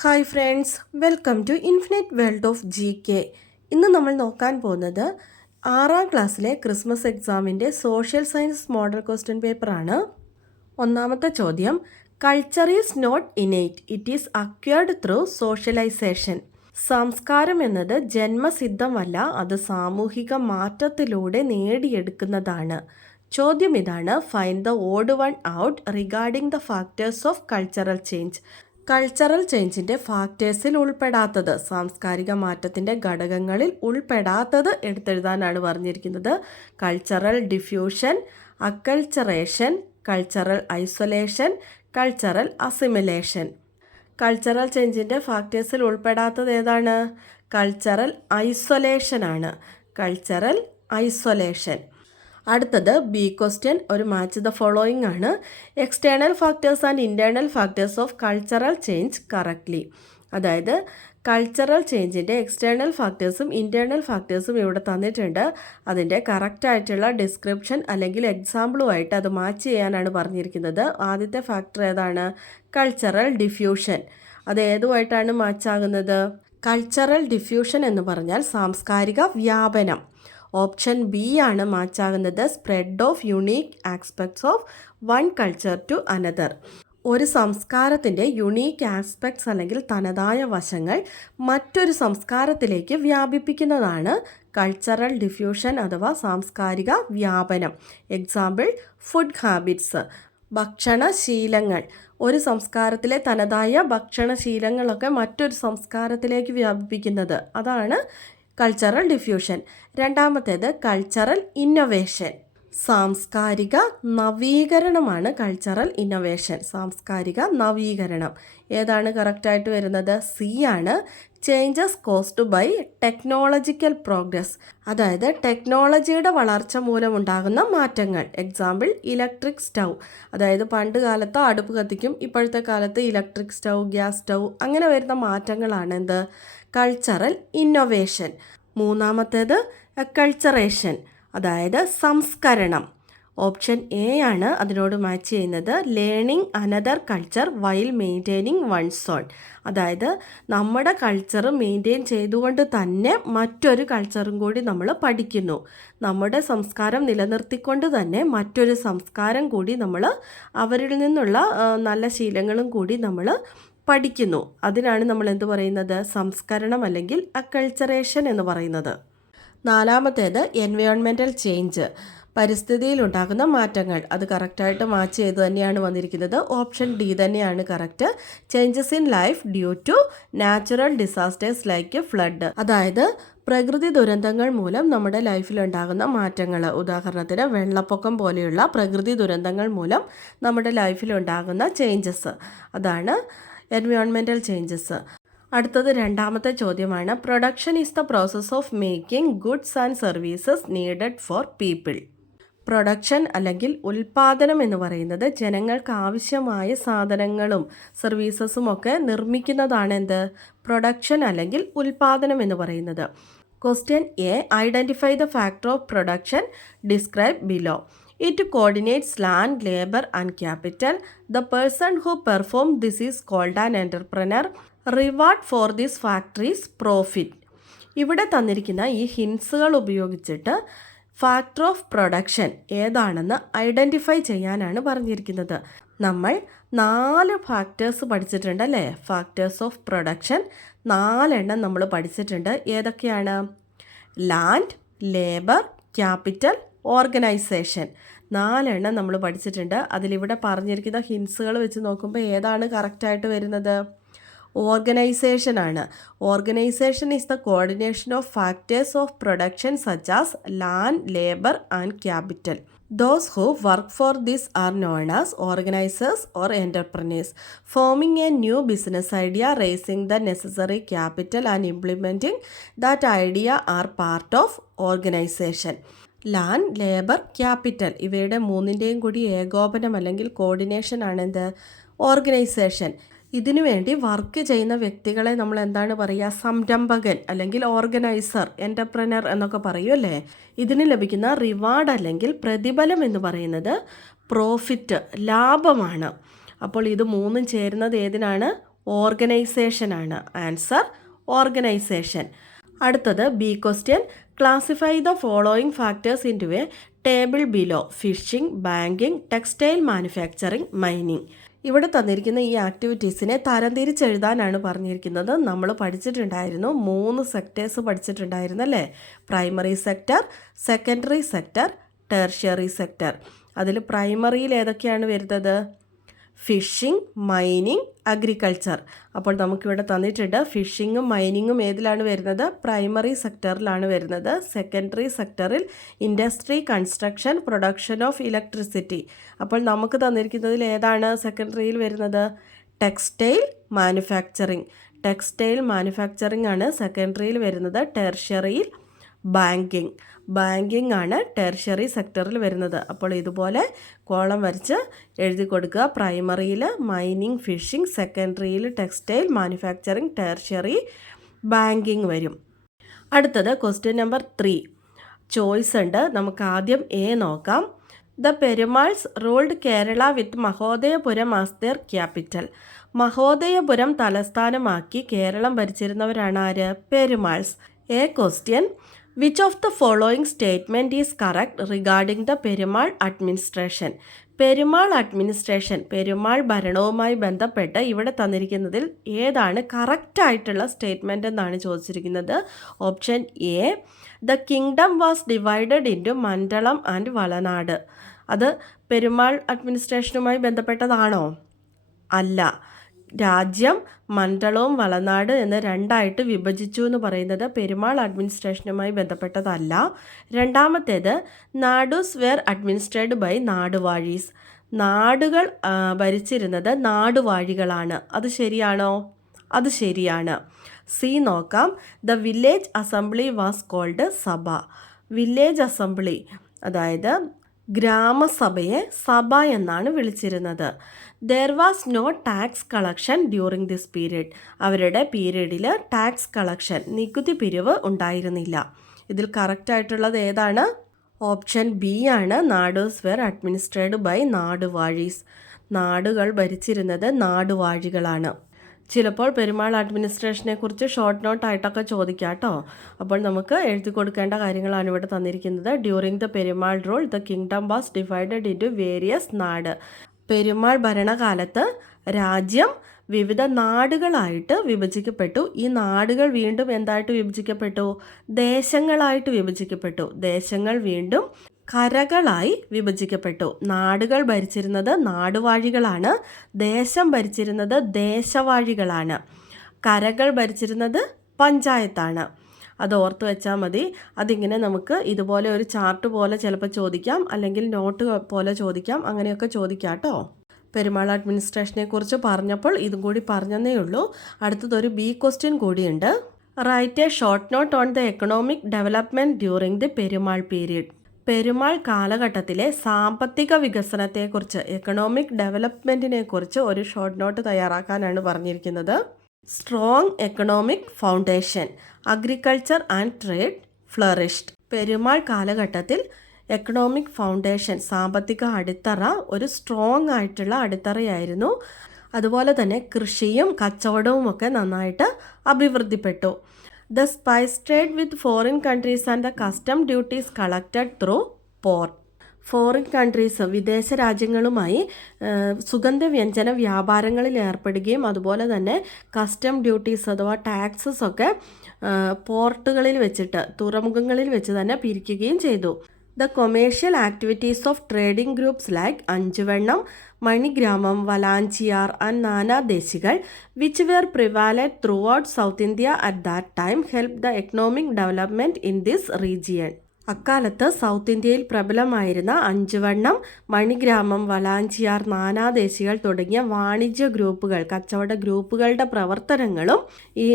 Hi friends, welcome to infinite world of G K. ഇന്ന് നമ്മൾ നോക്കാൻ പോകുന്നത് 6ാം ക്ലാസ്സിലെ ക്രിസ്മസ് എക്സാമിൻ്റെ സോഷ്യൽ സയൻസ് മോഡൽ ക്വസ്റ്റ്യൻ പേപ്പറാണ്. ഒന്നാമത്തെ ചോദ്യം, culture is not innate, it is acquired through socialisation. സംസ്കാരം എന്നത് ജന്മസിദ്ധമല്ല, അത് സാമൂഹിക മാറ്റത്തിലൂടെ നേടിയെടുക്കുന്നതാണ്. ചോദ്യം ഇതാണ്, find the odd one out regarding the factors of cultural change. Cultural ചേഞ്ചിൻ്റെ ഫാക്ടേഴ്സിൽ ഉൾപ്പെടാത്തത്, സാംസ്കാരിക മാറ്റത്തിൻ്റെ ഘടകങ്ങളിൽ ഉൾപ്പെടാത്തത് എടുത്തെഴുതാനാണ് പറഞ്ഞിരിക്കുന്നത്. Cultural diffusion, acculturation, cultural isolation, cultural assimilation. Cultural ചേഞ്ചിൻ്റെ ഫാക്ടേഴ്സിൽ ഉൾപ്പെടാത്തത് ഏതാണ്? കൾച്ചറൽ ഐസൊലേഷൻ ആണ്. Cultural isolation. അടുത്തത് ബി ക്വസ്റ്റ്യൻ, ഒരു മാച്ച് ദ ഫോളോയിങ് ആണ്. External factors and internal factors of cultural change correctly. അതായത് കൾച്ചറൽ ചേഞ്ചിൻ്റെ എക്സ്റ്റേണൽ ഫാക്ടേഴ്സും ഇൻറ്റേർണൽ ഫാക്ടേഴ്സും ഇവിടെ തന്നിട്ടുണ്ട്. അതിൻ്റെ കറക്റ്റായിട്ടുള്ള ഡിസ്ക്രിപ്ഷൻ അല്ലെങ്കിൽ എക്സാമ്പിളുമായിട്ട് അത് മാച്ച് ചെയ്യാനാണ് പറഞ്ഞിരിക്കുന്നത്. ആദ്യത്തെ ഫാക്ടർ ഏതാണ്? Cultural diffusion. അത് ഏതുമായിട്ടാണ് മാച്ചാകുന്നത്? കൾച്ചറൽ ഡിഫ്യൂഷൻ എന്ന് പറഞ്ഞാൽ സാംസ്കാരിക വ്യാപനം. ഓപ്ഷൻ ബി ആണ് മാച്ചാകുന്നത്, spread of unique aspects of one culture to another. ഒരു സംസ്കാരത്തിൻ്റെ യുണീക്ക് ആസ്പെക്ട്സ് അല്ലെങ്കിൽ തനതായ വശങ്ങൾ മറ്റൊരു സംസ്കാരത്തിലേക്ക് വ്യാപിപ്പിക്കുന്നതാണ് കൾച്ചറൽ ഡിഫ്യൂഷൻ അഥവാ സാംസ്കാരിക വ്യാപനം. എക്സാമ്പിൾ, ഫുഡ് ഹാബിറ്റ്സ്, ഭക്ഷണശീലങ്ങൾ. ഒരു സംസ്കാരത്തിലെ തനതായ ഭക്ഷണശീലങ്ങളൊക്കെ മറ്റൊരു സംസ്കാരത്തിലേക്ക് വ്യാപിപ്പിക്കുന്നത്, അതാണ് കൾച്ചറൽ ഡിഫ്യൂഷൻ. രണ്ടാമത്തേത് കൾച്ചറൽ ഇന്നൊവേഷൻ. സാംസ്കാരിക നവീകരണമാണ് കൾച്ചറൽ ഇന്നൊവേഷൻ. സാംസ്കാരിക നവീകരണം ഏതാണ് കറക്റ്റായിട്ട് വരുന്നത്? സി ആണ്. Changes caused by technological progress. അതായത് ടെക്നോളജിയുടെ വളർച്ച മൂലമുണ്ടാകുന്ന മാറ്റങ്ങൾ. Example, electric stove. അതായത് പണ്ട് കാലത്ത് അടുപ്പ് കത്തിക്കും, ഇപ്പോഴത്തെ കാലത്ത് ഇലക്ട്രിക് സ്റ്റൗ, ഗ്യാസ് സ്റ്റൗ, അങ്ങനെ വരുന്ന മാറ്റങ്ങളാണ് എന്ത്? Cultural innovation. മൂന്നാമത്തേത് കൾച്ചറേഷൻ, അതായത് സംസ്കരണം. ഓപ്ഷൻ എ ആണ് അതിനോട് മാച്ച് ചെയ്യുന്നത്. Learning another culture while maintaining one's own. അതായത് നമ്മുടെ കൾച്ചർ മെയിൻറ്റെയിൻ ചെയ്തുകൊണ്ട് തന്നെ മറ്റൊരു കൾച്ചറും കൂടി നമ്മൾ പഠിക്കുന്നു. നമ്മുടെ സംസ്കാരം നിലനിർത്തിക്കൊണ്ട് തന്നെ മറ്റൊരു സംസ്കാരം കൂടി നമ്മൾ അവരിൽ നിന്നുള്ള നല്ല ശീലങ്ങളും കൂടി നമ്മൾ പഠിക്കുന്നു. അതിനാണ് നമ്മൾ എന്ത് പറയുന്നത്? സംസ്കരണം അല്ലെങ്കിൽ അക്കൾച്ചറേഷൻ എന്ന് പറയുന്നത്. നാലാമത്തേത് എൻവയോൺമെൻറ്റൽ ചേഞ്ച്, പരിസ്ഥിതിയിലുണ്ടാകുന്ന മാറ്റങ്ങൾ. അത് കറക്റ്റായിട്ട് മാച്ച് ചെയ്ത് തന്നെയാണ് വന്നിരിക്കുന്നത്. ഓപ്ഷൻ ഡി തന്നെയാണ് correct. Changes in life due to natural disasters like flood. അതായത് പ്രകൃതി ദുരന്തങ്ങൾ മൂലം നമ്മുടെ ലൈഫിലുണ്ടാകുന്ന മാറ്റങ്ങൾ. ഉദാഹരണത്തിന് വെള്ളപ്പൊക്കം പോലെയുള്ള പ്രകൃതി ദുരന്തങ്ങൾ മൂലം നമ്മുടെ ലൈഫിലുണ്ടാകുന്ന ചേഞ്ചസ്, അതാണ് എൻവയോൺമെൻറ്റൽ ചേഞ്ചസ്. അടുത്തത് രണ്ടാമത്തെ ചോദ്യമാണ്, production is the process of making goods and services needed for people. Production അല്ലെങ്കിൽ ഉൽപാദനം എന്ന് പറയുന്നത് ജനങ്ങൾക്ക് ആവശ്യമായ സാധനങ്ങളും സർവീസസും ഒക്കെ നിർമ്മിക്കുന്നതാണ് എന്ത്? പ്രൊഡക്ഷൻ അല്ലെങ്കിൽ ഉൽപാദനം എന്ന് പറയുന്നത്. Question A, identify the factor of production, describe below. It coordinates land, labor and capital. The person who performs this is called an entrepreneur. Reward for this factor is profit. ഇവിടെ തന്നിരിക്കുന്ന ഈ ഹിൻസുകൾ ഉപയോഗിച്ചിട്ട് factor of production ഏതാണെന്ന് identify ചെയ്യാനാണ് പറഞ്ഞിരിക്കുന്നത്. നമ്മൾ 4 factors പഠിച്ചിട്ടുണ്ട് അല്ലേ? ഫാക്ടേഴ്സ് ഓഫ് പ്രൊഡക്ഷൻ 4 നമ്മൾ പഠിച്ചിട്ടുണ്ട്. ഏതൊക്കെയാണ്? Land, labour, capital, organisation. 4 നമ്മൾ പഠിച്ചിട്ടുണ്ട്. അതിലിവിടെ പറഞ്ഞിരിക്കുന്ന ഹിൻസുകൾ വെച്ച് നോക്കുമ്പോൾ ഏതാണ് കറക്റ്റായിട്ട് വരുന്നത്? ഓർഗനൈസേഷൻ ആണ്. Organisation is the coordination of factors of production such as land, labour and capital. Those who work for this are known as organizers or entrepreneurs. Forming a new business idea, raising the necessary capital and implementing that idea are part of organization. Land, labour, capital ഇവയുടെ 3ൻ്റെയും കൂടി ഏകോപനം അല്ലെങ്കിൽ coordination ആണ് എന്ത്? Organisation. ഇതിനു വേണ്ടി work ചെയ്യുന്ന വ്യക്തികളെ നമ്മൾ എന്താണ് പറയുക? സംരംഭകൻ അല്ലെങ്കിൽ ഓർഗനൈസർ, എൻ്റർപ്രനർ എന്നൊക്കെ പറയുമല്ലേ. ഇതിന് ലഭിക്കുന്ന റിവാർഡ് അല്ലെങ്കിൽ പ്രതിഫലം എന്ന് പറയുന്നത് പ്രോഫിറ്റ്, ലാഭമാണ്. അപ്പോൾ ഇത് 3ഉം ചേരുന്നത് ഏതിനാണ്? ഓർഗനൈസേഷൻ ആണ്. Answer organisation. അടുത്തത് B question. Classify the following factors into a table below. Fishing, banking, textile manufacturing, mining. ഇവിടെ തന്നിരിക്കുന്ന ഈ ആക്ടിവിറ്റീസിനെ തരംതിരിച്ചെഴുതാനാണ് പറഞ്ഞിരിക്കുന്നത്. നമ്മൾ പഠിച്ചിട്ടുണ്ടായിരുന്നു, 3 സെക്ടേഴ്സ് പഠിച്ചിട്ടുണ്ടായിരുന്നു അല്ലേ? Primary sector, secondary sector, tertiary sector. അതിൽ പ്രൈമറിയിൽ ഏതൊക്കെയാണ് വരുന്നത്? Fishing, mining, agriculture. അപ്പോൾ നമുക്കിവിടെ തന്നിട്ടുണ്ട് ഫിഷിങ്ങും മൈനിങ്ങും ഏതിലാണ് വരുന്നത്? പ്രൈമറി സെക്ടറിലാണ് വരുന്നത്. സെക്കൻഡറി സെക്ടറിൽ industry, construction, production of electricity. അപ്പോൾ നമുക്ക് തന്നിരിക്കുന്നതിൽ ഏതാണ് സെക്കൻഡറിയിൽ വരുന്നത്? Textile manufacturing. ടെക്സ്റ്റൈൽ മാനുഫാക്ചറിങ് ആണ് സെക്കൻഡറിയിൽ വരുന്നത്. ടെർഷ്യറിയിൽ ബാങ്കിങ് ആണ് ടെർഷ്യറി സെക്ടറിൽ വരുന്നത്. അപ്പോൾ ഇതുപോലെ കോളം വരച്ച് എഴുതി കൊടുക്കുക. പ്രൈമറിയിൽ മൈനിങ്, ഫിഷിംഗ്, സെക്കൻഡറിയിൽ ടെക്സ്റ്റൈൽ മാനുഫാക്ചറിങ്, ടെർഷ്യറി ബാങ്കിങ് വരും. അടുത്തത് ക്വസ്റ്റ്യൻ നമ്പർ 3. ചോയ്സ് ഉണ്ട്. നമുക്ക് ആദ്യം എ നോക്കാം. The Perumals ruled Kerala with Mahodayapuram as their capital. Mahodayapuram തലസ്ഥാനമാക്കി കേരളം ഭരിച്ചിരുന്നവരാണ് ആര്? Perumals. A question. Which of the following statement is correct regarding the Perumal administration. Perumal ഭരണവുമായി ബന്ധപ്പെട്ട് ഇവിടെ തന്നിരിക്കുന്നതിൽ ഏതാണ് കറക്റ്റായിട്ടുള്ള സ്റ്റേറ്റ്മെൻറ്റ് എന്നാണ് ചോദിച്ചിരിക്കുന്നത്. Option A, the kingdom was divided into mandalam and Valanadu. അത് പെരുമാൾ അഡ്മിനിസ്ട്രേഷനുമായി ബന്ധപ്പെട്ടതാണോ? അല്ല. രാജ്യം മണ്ഡലവും വളനാട് എന്ന് 2ആയിട്ട് വിഭജിച്ചു എന്ന് പറയുന്നത് പെരുമാൾ അഡ്മിനിസ്ട്രേഷനുമായി ബന്ധപ്പെട്ടതല്ല. രണ്ടാമത്തേത്, nadus were administered by naduvazhis. നാടുകൾ ഭരിച്ചിരുന്നത് നാടുവാഴികളാണ്. അത് ശരിയാണോ? അത് ശരിയാണ്. സി നോക്കാം. The village assembly was called sabha. Village assembly അതായത് ഗ്രാമസഭയെ സഭ എന്നാണ് വിളിച്ചിരുന്നത്. There was no tax collection during this period. അവരുടെ പീരീഡിൽ ടാക്സ് കളക്ഷൻ, നികുതി പിരിവ് ഉണ്ടായിരുന്നില്ല. ഇതിൽ കറക്റ്റായിട്ടുള്ളത് ഏതാണ്? ഓപ്ഷൻ ബി ആണ്. നാഡൂസ് വെയർ അഡ്മിനിസ്ട്രേഡ് ബൈ നാടുവാഴീസ്. നാടുകൾ ഭരിച്ചിരുന്നത് നാടുവാഴികളാണ്. ചിലപ്പോൾ പെരുമാൾ അഡ്മിനിസ്ട്രേഷനെ കുറിച്ച് ഷോർട്ട് നോട്ടായിട്ടൊക്കെ ചോദിക്കാം കേട്ടോ. അപ്പോൾ നമുക്ക് എഴുതി കൊടുക്കേണ്ട കാര്യങ്ങളാണ് ഇവിടെ തന്നിരിക്കുന്നത്. During the Perumal rule the kingdom was divided into various നാട്. പെരുമാൾ ഭരണകാലത്ത് രാജ്യം വിവിധ നാടുകളായിട്ട് വിഭജിക്കപ്പെട്ടു. ഈ നാടുകൾ വീണ്ടും എന്തായിട്ട് വിഭജിക്കപ്പെട്ടു? ദേശങ്ങളായിട്ട് വിഭജിക്കപ്പെട്ടു. ദേശങ്ങൾ വീണ്ടും കരകളായി വിഭജിക്കപ്പെട്ടു. നാടുകൾ ഭരിച്ചിരുന്നത് നാടുവാഴികളാണ്. ദേശം ഭരിച്ചിരുന്നത് ദേശവാഴികളാണ്. കരകൾ ഭരിച്ചിരുന്നത് പഞ്ചായത്താണ്. അത് ഓർത്ത് വെച്ചാൽ മതി. അതിങ്ങനെ നമുക്ക് ഇതുപോലെ ഒരു ചാർട്ട് പോലെ ചിലപ്പോൾ ചോദിക്കാം, അല്ലെങ്കിൽ നോട്ട് പോലെ ചോദിക്കാം. അങ്ങനെയൊക്കെ ചോദിക്കാം കേട്ടോ. പെരുമാൾ അഡ്മിനിസ്ട്രേഷനെ കുറിച്ച് പറഞ്ഞപ്പോൾ ഇതും കൂടി പറഞ്ഞതേ ഉള്ളൂ. അടുത്തതൊരു ബി ക്വസ്റ്റ്യൻ കൂടിയുണ്ട്. Write a short note on the economic development during the Perumal period. Perumal കാലഘട്ടത്തിലെ സാമ്പത്തിക വികസനത്തെക്കുറിച്ച്, എക്കണോമിക് ഡെവലപ്മെൻറ്റിനെ കുറിച്ച് ഒരു ഷോർട്ട് നോട്ട് തയ്യാറാക്കാനാണ് പറഞ്ഞിരിക്കുന്നത്. Strong economic foundation, agriculture and trade flourished. Perumal കാലഘട്ടത്തിൽ എക്കണോമിക് ഫൗണ്ടേഷൻ, സാമ്പത്തിക അടിത്തറ ഒരു സ്ട്രോങ് ആയിട്ടുള്ള അടിത്തറയായിരുന്നു. അതുപോലെ തന്നെ കൃഷിയും കച്ചവടവും ഒക്കെ നന്നായിട്ട് അഭിവൃദ്ധിപ്പെട്ടു. The spice trade with foreign countries and the custom duties collected through port. Foreign countries, വിദേശ രാജ്യങ്ങളുമായി സുഗന്ധവ്യഞ്ജന വ്യാപാരങ്ങളിൽ ഏർപ്പെടുകയും അതുപോലെ തന്നെ കസ്റ്റം ഡ്യൂട്ടീസ് അഥവാ ടാക്സസ് ഒക്കെ പോർട്ടുകളിൽ വെച്ചിട്ട്, തുറമുഖങ്ങളിൽ വെച്ച് തന്നെ പിരിക്കുകയും ചെയ്തു. The commercial activities of trading groups like Anchuvannam, Manigramam, Valanchiyar and Nanadesikal which were prevalent throughout South India at that time helped the economic development in this region. അക്കാലത്ത് സൗത്ത് ഇന്ത്യയിൽ പ്രബലമായിരുന്ന അഞ്ചുവണ്ണം, മണിഗ്രാമം, വലാഞ്ചിയാർ, നാനാദേശികൾ തുടങ്ങിയ വാണിജ്യ ഗ്രൂപ്പുകൾ, കച്ചവട ഗ്രൂപ്പുകളുടെ പ്രവർത്തനങ്ങളും ഈ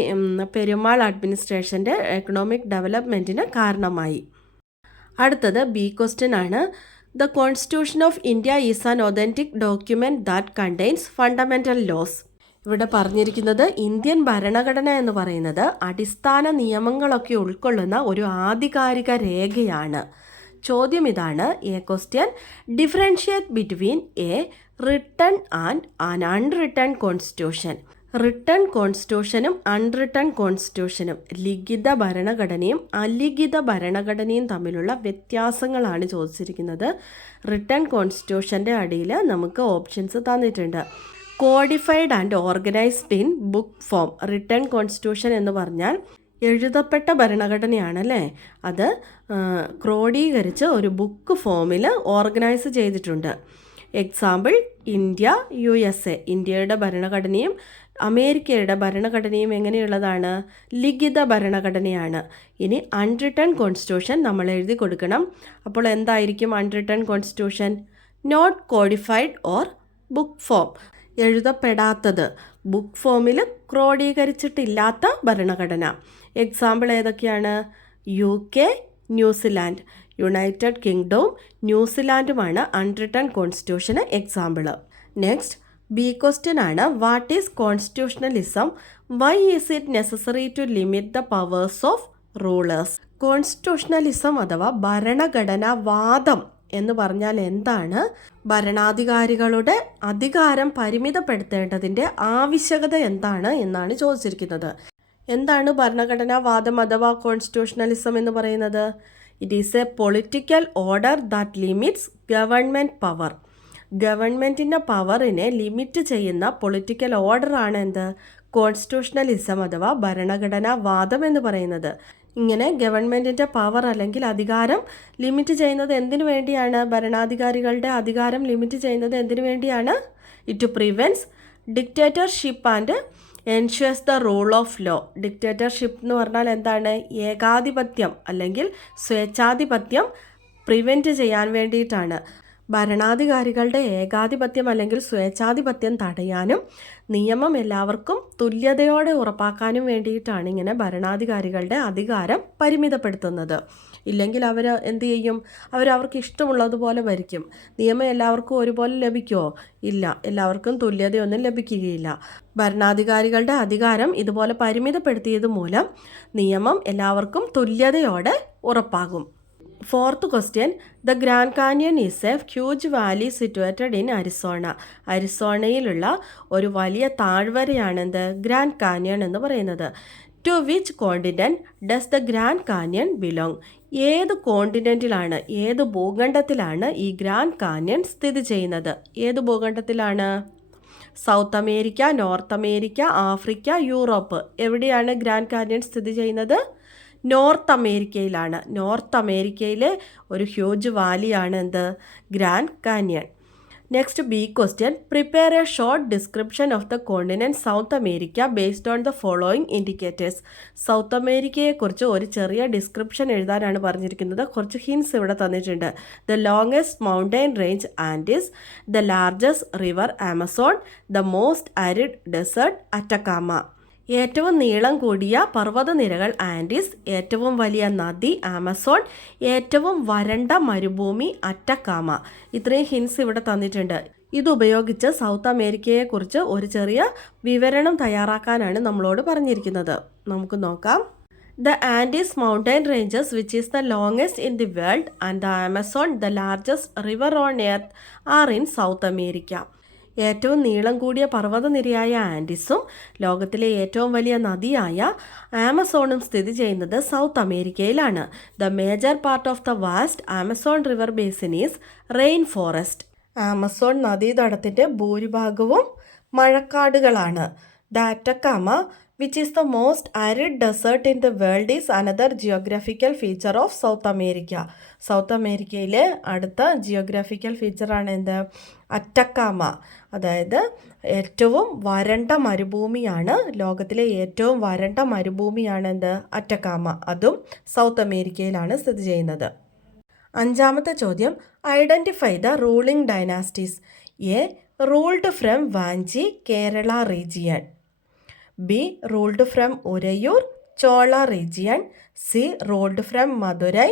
പെരുമാൾ അഡ്മിനിസ്ട്രേഷൻ്റെ എക്കണോമിക് ഡെവലപ്മെൻറ്റിന് കാരണമായി. അടുത്തത് ബി ക്വസ്റ്റ്യൻ ആണ്. The constitution of India is an authentic document that contains fundamental laws. ഇവിടെ പറഞ്ഞിരിക്കുന്നത് ഇന്ത്യൻ ഭരണഘടന എന്ന് പറയുന്നത് അടിസ്ഥാന നിയമങ്ങളൊക്കെ ഉൾക്കൊള്ളുന്ന ഒരു ആധികാരിക രേഖയാണ്. ചോദ്യം ഇതാണ്. A question. Differentiate between a written and an unwritten constitution. Written കോൺസ്റ്റിറ്റ്യൂഷനും അൺറിട്ടൺ കോൺസ്റ്റിറ്റ്യൂഷനും, ലിഖിത ഭരണഘടനയും അലിഖിത ഭരണഘടനയും തമ്മിലുള്ള വ്യത്യാസങ്ങളാണ് ചോദിച്ചിരിക്കുന്നത്. റിട്ടൺ കോൺസ്റ്റിറ്റ്യൂഷൻ്റെ അടിയിൽ നമുക്ക് ഓപ്ഷൻസ് തന്നിട്ടുണ്ട്. Codified and organised in book form. Written constitution എന്ന് പറഞ്ഞാൽ എഴുതപ്പെട്ട ഭരണഘടനയാണല്ലേ, അത് ക്രോഡീകരിച്ച് ഒരു ബുക്ക് ഫോമിൽ ഓർഗനൈസ് ചെയ്തിട്ടുണ്ട്. Example India, USA. ഇന്ത്യയുടെ ഭരണഘടനയും അമേരിക്കയുടെ ഭരണഘടനയും എങ്ങനെയുള്ളതാണ്? ലിഖിത ഭരണഘടനയാണ്. ഇനി അൺറിട്ടൺ കോൺസ്റ്റിറ്റ്യൂഷൻ നമ്മൾ എഴുതി കൊടുക്കണം. അപ്പോൾ എന്തായിരിക്കും unwritten constitution? Not codified or book form. എഴുതപ്പെടാത്തത്, ബുക്ക് ഫോമിൽ ക്രോഡീകരിച്ചിട്ടില്ലാത്ത ഭരണഘടന. എക്സാമ്പിൾ ഏതൊക്കെയാണ്? UK, ന്യൂസിലാൻഡ്. യുണൈറ്റഡ് കിങ്ഡവും ന്യൂസിലാൻഡുമാണ് അൺറിട്ടൺ കോൺസ്റ്റിറ്റ്യൂഷന് എക്സാമ്പിൾ. നെക്സ്റ്റ് ബി ക്വസ്റ്റ്യൻ ആണ്, what is constitutionalism? Why is it necessary to limit the powers of rulers? Constitutionalism അഥവാ ഭരണഘടനാവാദം എന്ന് പറഞ്ഞാൽ എന്താണ്? ഭരണാധികാരികളുടെ അധികാരം പരിമിതപ്പെടുത്തേണ്ടതിൻ്റെ ആവശ്യകത എന്താണ് എന്നാണ് ചോദിച്ചിരിക്കുന്നത്. എന്താണ് ഭരണഘടനാവാദം അഥവാ കോൺസ്റ്റിറ്റ്യൂഷണലിസം എന്ന് പറയുന്നത്? It is A political order that limits government power. ഗവൺമെൻറ്റിൻ്റെ പവറിനെ ലിമിറ്റ് ചെയ്യുന്ന പൊളിറ്റിക്കൽ ഓർഡറാണ് എന്ത്? കോൺസ്റ്റിറ്റ്യൂഷണലിസം അഥവാ ഭരണഘടനാവാദം എന്ന് പറയുന്നത്. ഇങ്ങനെ ഗവൺമെൻറ്റിൻ്റെ പവർ അല്ലെങ്കിൽ അധികാരം ലിമിറ്റ് ചെയ്യുന്നത് എന്തിനു വേണ്ടിയാണ്? ഭരണാധികാരികളുടെ അധികാരം ലിമിറ്റ് ചെയ്യുന്നത് എന്തിനു വേണ്ടിയാണ്? It prevents dictatorship and ensures the rule of law. Dictatorship എന്ന് പറഞ്ഞാൽ എന്താണ്? ഏകാധിപത്യം അല്ലെങ്കിൽ സ്വേച്ഛാധിപത്യം പ്രിവെൻറ്റ് ചെയ്യാൻ വേണ്ടിയിട്ടാണ്. ഭരണാധികാരികളുടെ ഏകാധിപത്യം അല്ലെങ്കിൽ സ്വേച്ഛാധിപത്യം തടയാനും നിയമം എല്ലാവർക്കും തുല്യതയോടെ ഉറപ്പാക്കാനും വേണ്ടിയിട്ടാണ് ഇങ്ങനെ ഭരണാധികാരികളുടെ അധികാരം പരിമിതപ്പെടുത്തുന്നത്. ഇല്ലെങ്കിൽ അവർ എന്ത് ചെയ്യും? അവർക്ക് ഇഷ്ടമുള്ളതുപോലെ ഭരിക്കും. നിയമം എല്ലാവർക്കും ഒരുപോലെ ലഭിക്കുമോ? ഇല്ല, എല്ലാവർക്കും തുല്യതയൊന്നും ലഭിക്കുകയില്ല. ഭരണാധികാരികളുടെ അധികാരം ഇതുപോലെ പരിമിതപ്പെടുത്തിയത് മൂലം നിയമം എല്ലാവർക്കും തുല്യതയോടെ ഉറപ്പാകും. Fourth question, the Grand Canyon is a huge valley situated in Arizona. അരിസോണയിലുള്ള ഒരു വലിയ താഴ്വരയാണെന്ത്? ഗ്രാൻഡ് കാന്യൺ എന്ന് പറയുന്നത്. To which continent does the Grand Canyon belong? ഏത് കോണ്ടിനെൻറ്റിലാണ്, ഏത് ഭൂഖണ്ഡത്തിലാണ് ഈ ഗ്രാൻഡ് കാന്യൺ സ്ഥിതി ചെയ്യുന്നത്? ഏത് ഭൂഖണ്ഡത്തിലാണ്? South America, North America, Africa, Europe. എവിടെയാണ് ഗ്രാൻഡ് കാന്യൺ സ്ഥിതി ചെയ്യുന്നത്? നോർത്ത് അമേരിക്കയിലാണ്. നോർത്ത് അമേരിക്കയിലെ ഒരു ഹ്യൂജ് വാലിയാണ് എന്ത്? Grand Canyon. Next B question, prepare a short description of the continent South America based on the following indicators. South അമേരിക്കയെക്കുറിച്ച് ഒരു ചെറിയ ഡിസ്ക്രിപ്ഷൻ എഴുതാനാണ് പറഞ്ഞിരിക്കുന്നത്. കുറച്ച് ഹിൻസ് ഇവിടെ തന്നിട്ടുണ്ട്. The longest mountain range Andes, the largest river Amazon, the most arid desert Atacama. ഏറ്റവും നീളം കൂടിയ പർവ്വതനിരകൾ ആൻഡീസ്, ഏറ്റവും വലിയ നദി ആമസോൺ, ഏറ്റവും വരണ്ട മരുഭൂമി അറ്റക്കാമ. ഇത്രയും ഹിൻസ് ഇവിടെ തന്നിട്ടുണ്ട്. ഇതുപയോഗിച്ച് സൗത്ത് അമേരിക്കയെക്കുറിച്ച് ഒരു ചെറിയ വിവരണം തയ്യാറാക്കാനാണ് നമ്മളോട് പറഞ്ഞിരിക്കുന്നത്. നമുക്ക് നോക്കാം. The Andes mountain ranges, which is the longest in the world, and the Amazon, the largest river on earth, are in South America. ഏറ്റവും നീളം കൂടിയ പർവ്വതനിരയായ ആൻഡീസും ലോകത്തിലെ ഏറ്റവും വലിയ നദിയായ ആമസോണും സ്ഥിതി ചെയ്യുന്നത് സൗത്ത് അമേരിക്കയിലാണ്. The major part of the vast Amazon river basin is rain forest. Amazon നദീതടത്തിൻ്റെ ഭൂരിഭാഗവും മഴക്കാടുകളാണ്. The Atacama, which is the most arid desert in the world, is another geographical feature of South America. South അമേരിക്കയിലെ അടുത്ത geographical ഫീച്ചറാണ് എന്ത്? Atacama. അതായത് ഏറ്റവും വരണ്ട മരുഭൂമിയാണ്, ലോകത്തിലെ ഏറ്റവും വരണ്ട മരുഭൂമിയാണ് എന്ത്? അറ്റക്കാമ. അതും സൗത്ത് അമേരിക്കയിലാണ് സ്ഥിതി ചെയ്യുന്നത്. അഞ്ചാമത്തെ ചോദ്യം, identify the ruling dynasties. A ruled from Vanchi, Kerala region. B ruled from Urayur, Chola region. C ruled from Madurai,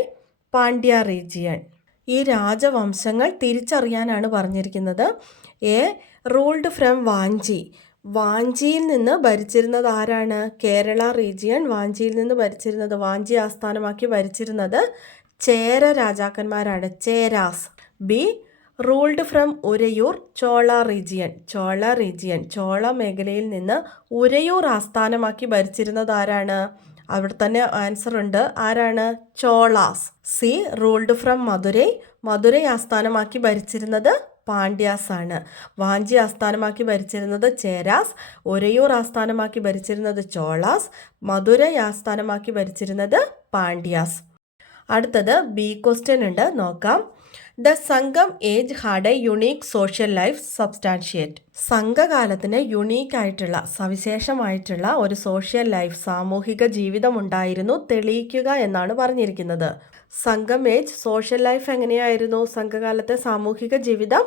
Pandya region. ഈ രാജവംശങ്ങൾ തിരിച്ചറിയാനാണ് പറഞ്ഞിരിക്കുന്നത്. A ruled from Vanchi. വാഞ്ചിയിൽ നിന്ന് ഭരിച്ചിരുന്നത് ആരാണ്? കേരള റീജിയൻ വാഞ്ചിയിൽ നിന്ന് ഭരിച്ചിരുന്നത്, വാഞ്ചി ആസ്ഥാനമാക്കി ഭരിച്ചിരുന്നത് ചേര രാജാക്കന്മാരാണ്, Cheras. B ruled from Uraiyur Chola region. Chola മേഖലയിൽ നിന്ന് ഉരയൂർ ആസ്ഥാനമാക്കി ഭരിച്ചിരുന്നത് ആരാണ്? അവിടെ തന്നെ ആൻസർ ഉണ്ട്. ആരാണ്? Cholas. C. Ruled from Madurai ആസ്ഥാനമാക്കി ഭരിച്ചിരുന്നത് പാണ്ഡ്യാസ് ആണ്. വാഞ്ചി ആസ്ഥാനമാക്കി ഭരിച്ചിരുന്നത് ചേരാസ്, ഉരയൂർ ആസ്ഥാനമാക്കി ഭരിച്ചിരുന്നത് ചോളാസ്, മധുരൈ ആസ്ഥാനമാക്കി ഭരിച്ചിരുന്നത് പാണ്ഡ്യാസ്. അടുത്തത് ബി ക്വസ്റ്റ്യൻ ഉണ്ട്, നോക്കാം. The Sangam age had a unique social life substantiate. സംഘകാലത്തിന് യുണീക്കായിട്ടുള്ള സവിശേഷമായിട്ടുള്ള ഒരു സോഷ്യൽ ലൈഫ് സാമൂഹിക ജീവിതം ഉണ്ടായിരുന്നു, തെളിയിക്കുക എന്നാണ് പറഞ്ഞിരിക്കുന്നത്. സംഘം ഏജ് സോഷ്യൽ ലൈഫ് എങ്ങനെയായിരുന്നു? സംഘകാലത്തെ സാമൂഹിക ജീവിതം.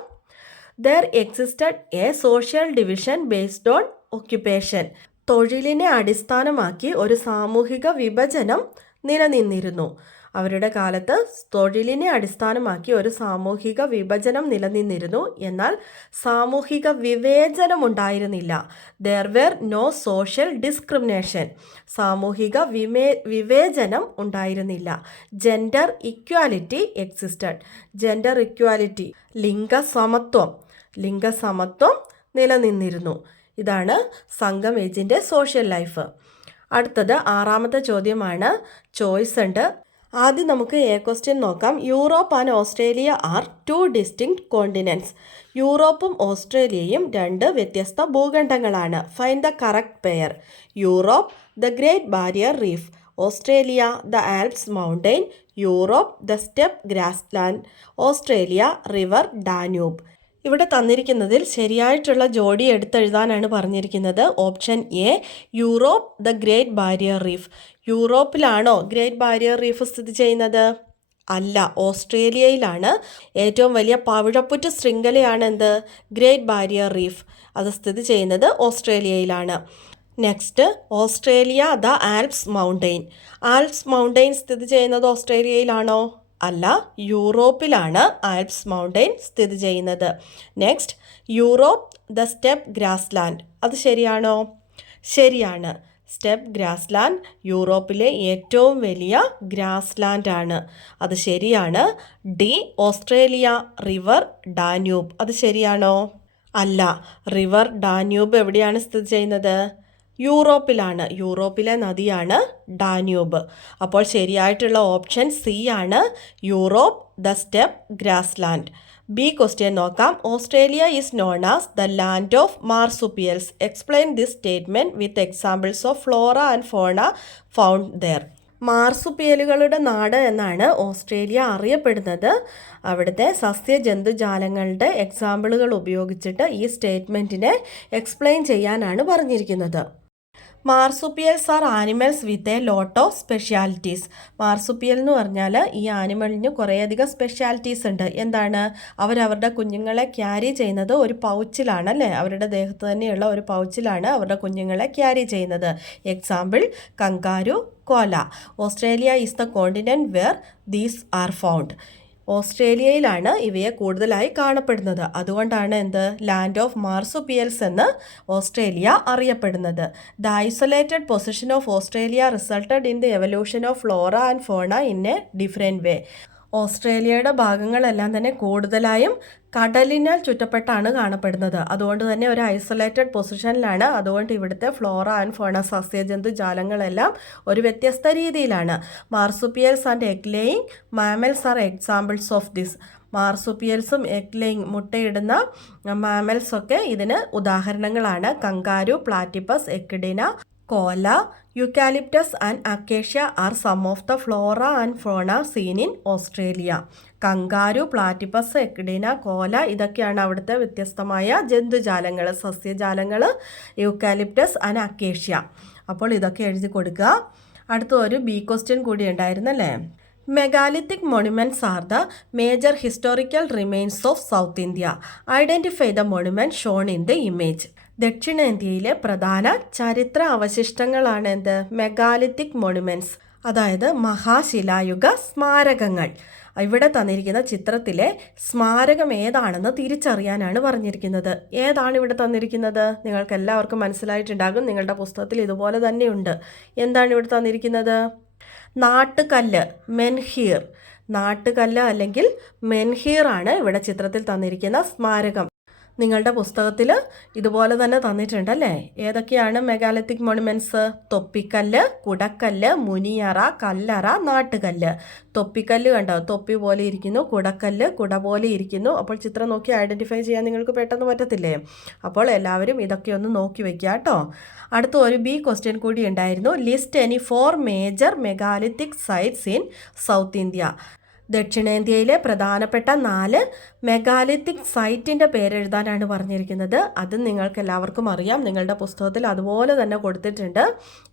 There existed a social division based on occupation. തൊഴിലിനെ അടിസ്ഥാനമാക്കി ഒരു സാമൂഹിക വിഭജനം നിലനിന്നിരുന്നു. അവരുടെ കാലത്ത് തൊഴിലിനെ അടിസ്ഥാനമാക്കി ഒരു സാമൂഹിക വിഭജനം നിലനിന്നിരുന്നു, എന്നാൽ സാമൂഹിക വിവേചനം ഉണ്ടായിരുന്നില്ല. There were no social discrimination. സാമൂഹിക വിവേചനം ഉണ്ടായിരുന്നില്ല. Gender equality existed. Gender equality, ലിംഗസമത്വം നിലനിന്നിരുന്നു. ഇതാണ് സംഘം ഏജിൻ്റെ സോഷ്യൽ ലൈഫ്. അടുത്തത് ആറാമത്തെ ചോദ്യമാണ്. ചോയ്സ് ഉണ്ട്. ആദ്യം നമുക്ക് എ ക്വസ്റ്റ്യൻ നോക്കാം. Europe and Australia are two distinct continents. യൂറോപ്പും ഓസ്ട്രേലിയയും രണ്ട് വ്യത്യസ്ത ഭൂഖണ്ഡങ്ങളാണ്. Find the correct pair. Europe the Great Barrier Reef, Australia the Alps mountain. Europe the steppe grassland, Australia river Danube. ഇവിടെ തന്നിരിക്കുന്നതിൽ ശരിയായിട്ടുള്ള ജോഡി എടുത്തെഴുതാനാണ് പറഞ്ഞിരിക്കുന്നത്. Option A, Europe the Great Barrier Reef. യൂറോപ്പിലാണോ ഗ്രേറ്റ് ബാരിയർ റീഫ് സ്ഥിതി ചെയ്യുന്നത്? അല്ല, ഓസ്ട്രേലിയയിലാണ്. ഏറ്റവും വലിയ പവിഴപ്പുറ്റ് ശൃംഖലയാണ് എന്ത്? Great Barrier Reef. അത് സ്ഥിതി ചെയ്യുന്നത് ഓസ്ട്രേലിയയിലാണ്. Next, Australia the Alps mountain. Alps mountain സ്ഥിതി ചെയ്യുന്നത് ഓസ്ട്രേലിയയിലാണോ? അല്ല, യൂറോപ്പിലാണ് ആൽപ്സ് മൗണ്ടെയിൻ സ്ഥിതി ചെയ്യുന്നത്. Next, Europe the steppe grassland. അത് ശരിയാണോ? ശരിയാണ്. സ്റ്റെപ്പ് ഗ്രാസ്ലാൻഡ് യൂറോപ്പിലെ ഏറ്റവും വലിയ ഗ്രാസ്ലാൻഡ് ആണ്. അത് ശരിയാണ്. D, Australia river Danube. അത് ശരിയാണോ? അല്ല, റിവർ ഡാന്യൂബ് എവിടെയാണ് സ്ഥിതി ചെയ്യുന്നത്? യൂറോപ്പിലാണ്. യൂറോപ്പിലെ നദിയാണ് ഡാന്യൂബ്. അപ്പോൾ ശരിയായിട്ടുള്ള ഓപ്ഷൻ സി ആണ്, Europe the steppe grassland. B question നോക്കാം. Australia is known as the land of marsupials. Explain this statement with examples of flora and fauna found there. മാർസുപ്പിയലുകളുടെ നാട് എന്നാണ് ഓസ്ട്രേലിയ അറിയപ്പെടുന്നത്. അവിടുത്തെ സസ്യജന്തുജാലങ്ങളുടെ എക്സാമ്പിളുകൾ ഉപയോഗിച്ചിട്ട് ഈ സ്റ്റേറ്റ്മെൻറ്റിനെ എക്സ്പ്ലെയിൻ ചെയ്യാനാണ് പറഞ്ഞിരിക്കുന്നത്. Marsupials are animals with a lot of specialities. Marsupial എന്ന് പറഞ്ഞാൽ ഈ ആനിമലിന് കുറേയധികം സ്പെഷ്യാലിറ്റീസ് ഉണ്ട്. എന്താണ്? അവരവരുടെ കുഞ്ഞുങ്ങളെ ക്യാരി ചെയ്യുന്നത് ഒരു പൗച്ചിലാണ്, അല്ലേ? അവരുടെ ദേഹത്ത് തന്നെയുള്ള ഒരു പൗച്ചിലാണ് അവരുടെ കുഞ്ഞുങ്ങളെ ക്യാരി ചെയ്യുന്നത്. Example, kangaroo, koala. Australia is the continent where these are found. ഓസ്ട്രേലിയയിലാണ് ഇവയെ കൂടുതലായി കാണപ്പെടുന്നത്. അതുകൊണ്ടാണ് എന്ത്? ലാൻഡ് ഓഫ് മാർസുപ്പിയൽസ് എന്ന് ഓസ്ട്രേലിയ അറിയപ്പെടുന്നത്. The isolated position of Australia resulted in the evolution of flora and ഫോണ ഇൻ എ ഡിഫറെൻറ്റ് വേ. ഓസ്ട്രേലിയയുടെ ഭാഗങ്ങളെല്ലാം തന്നെ കൂടുതലായും കടലിനാൽ ചുറ്റപ്പെട്ടാണ് കാണപ്പെടുന്നത്. അതുകൊണ്ട് തന്നെ ഒരു ഐസൊലേറ്റഡ് പൊസിഷനിലാണ്. അതുകൊണ്ട് ഇവിടുത്തെ ഫ്ലോറ ആൻഡ് ഫോണ, സസ്യജന്തുജാലങ്ങളെല്ലാം ഒരു വ്യത്യസ്ത രീതിയിലാണ്. Marsupials and egg laying mammals are examples of this. മാർസുപ്പിയൽസും എഗ് ലേയിങ്, മുട്ടയിടുന്ന മാമൽസൊക്കെ ഇതിന് ഉദാഹരണങ്ങളാണ്. Kangaroo, platypus, echidna, koala, eucalyptus and acacia are some of the flora and fauna seen in Australia. Kangaroo, platypus, echidna, koala ഇതൊക്കെയാണ് അവിടുത്തെ വ്യത്യസ്തമായ ജന്തുജാലങ്ങൾ, സസ്യജാലങ്ങൾ. Eucalyptus and acacia. അപ്പോൾ ഇതൊക്കെ എഴുതി കൊടുക്കുക. അടുത്ത ഒരു ബി ക്വസ്റ്റ്യൻ കൂടി ഉണ്ടായിരുന്നല്ലേ. Megalithic monuments are the major historical remains of south India. Identify the monument shown in the image. ദക്ഷിണേന്ത്യയിലെ പ്രധാന ചരിത്ര അവശിഷ്ടങ്ങളാണ് എന്ത്? മെഗാലിത്തിക് മോണുമെൻറ്റ്സ്, അതായത് മഹാശിലായുഗ സ്മാരകങ്ങൾ. ഇവിടെ തന്നിരിക്കുന്ന ചിത്രത്തിലെ സ്മാരകം ഏതാണെന്ന് തിരിച്ചറിയാനാണ് പറഞ്ഞിരിക്കുന്നത്. ഏതാണ് ഇവിടെ തന്നിരിക്കുന്നത്? നിങ്ങൾക്ക് എല്ലാവർക്കും മനസ്സിലായിട്ടുണ്ടാകും. നിങ്ങളുടെ പുസ്തകത്തിൽ ഇതുപോലെ തന്നെയുണ്ട്. എന്താണ് ഇവിടെ തന്നിരിക്കുന്നത്? നാട്ടുകല്ല്, മെൻഹീർ. നാട്ടുകല്ല് അല്ലെങ്കിൽ മെൻഹീറാണ് ഇവിടെ ചിത്രത്തിൽ തന്നിരിക്കുന്ന സ്മാരകം. നിങ്ങളുടെ പുസ്തകത്തിൽ ഇതുപോലെ തന്നെ തന്നിട്ടുണ്ടല്ലേ. ഏതൊക്കെയാണ് മെഗാലിത്തിക് മോണുമെൻറ്റ്സ്? തൊപ്പിക്കല്ല്, കുടക്കല്ല്, മുനിയറ, കല്ലറ, നാട്ടുകല്ല്. തൊപ്പിക്കല്ല് കണ്ടോ, തൊപ്പി പോലെ ഇരിക്കുന്നു. കുടക്കല്ല് കുട പോലെ ഇരിക്കുന്നു. അപ്പോൾ ചിത്രം നോക്കി ഐഡൻറ്റിഫൈ ചെയ്യാൻ നിങ്ങൾക്ക് പെട്ടെന്ന് പറ്റത്തില്ലേ? അപ്പോൾ എല്ലാവരും ഇതൊക്കെ ഒന്ന് നോക്കി വയ്ക്കുക കേട്ടോ. അടുത്ത ഒരു ബി ക്വസ്റ്റ്യൻ കൂടി ഉണ്ടായിരുന്നു. List any 4 major megalithic sites in south India. ദക്ഷിണേന്ത്യയിലെ പ്രധാനപ്പെട്ട 4 മെഗാലിത്തിക് സൈറ്റിൻ്റെ പേരെഴുതാനാണ് പറഞ്ഞിരിക്കുന്നത്. അത് നിങ്ങൾക്ക് എല്ലാവർക്കും അറിയാം, നിങ്ങളുടെ പുസ്തകത്തിൽ അതുപോലെ തന്നെ കൊടുത്തിട്ടുണ്ട്.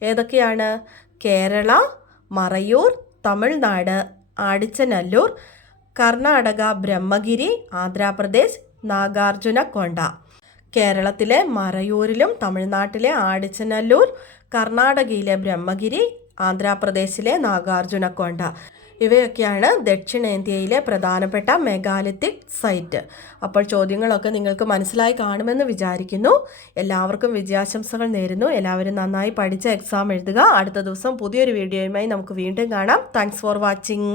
ഏതൊക്കെയാണ്? കേരള, മറയൂർ, തമിഴ്നാട് ആടിച്ചനല്ലൂർ, കർണാടക ബ്രഹ്മഗിരി, ആന്ധ്രാപ്രദേശ് നാഗാർജുനകൊണ്ട. കേരളത്തിലെ മറയൂരിലും തമിഴ്നാട്ടിലെ ആടിച്ചനല്ലൂർ, കർണാടകയിലെ ബ്രഹ്മഗിരി, ആന്ധ്രാപ്രദേശിലെ നാഗാർജുനകൊണ്ട. ഇവയൊക്കെയാണ് ദക്ഷിണേന്ത്യയിലെ പ്രധാനപ്പെട്ട മെഗാലിത്തിക് സൈറ്റ്. അപ്പോൾ ചോദ്യങ്ങളൊക്കെ നിങ്ങൾക്ക് മനസ്സിലായി കാണുമെന്ന് വിചാരിക്കുന്നു. എല്ലാവർക്കും വിജയാശംസകൾ നേരുന്നു. എല്ലാവരും നന്നായി പഠിച്ച് എക്സാം എഴുതുക. അടുത്ത ദിവസം പുതിയൊരു വീഡിയോയുമായി നമുക്ക് വീണ്ടും കാണാം. Thanks for watching.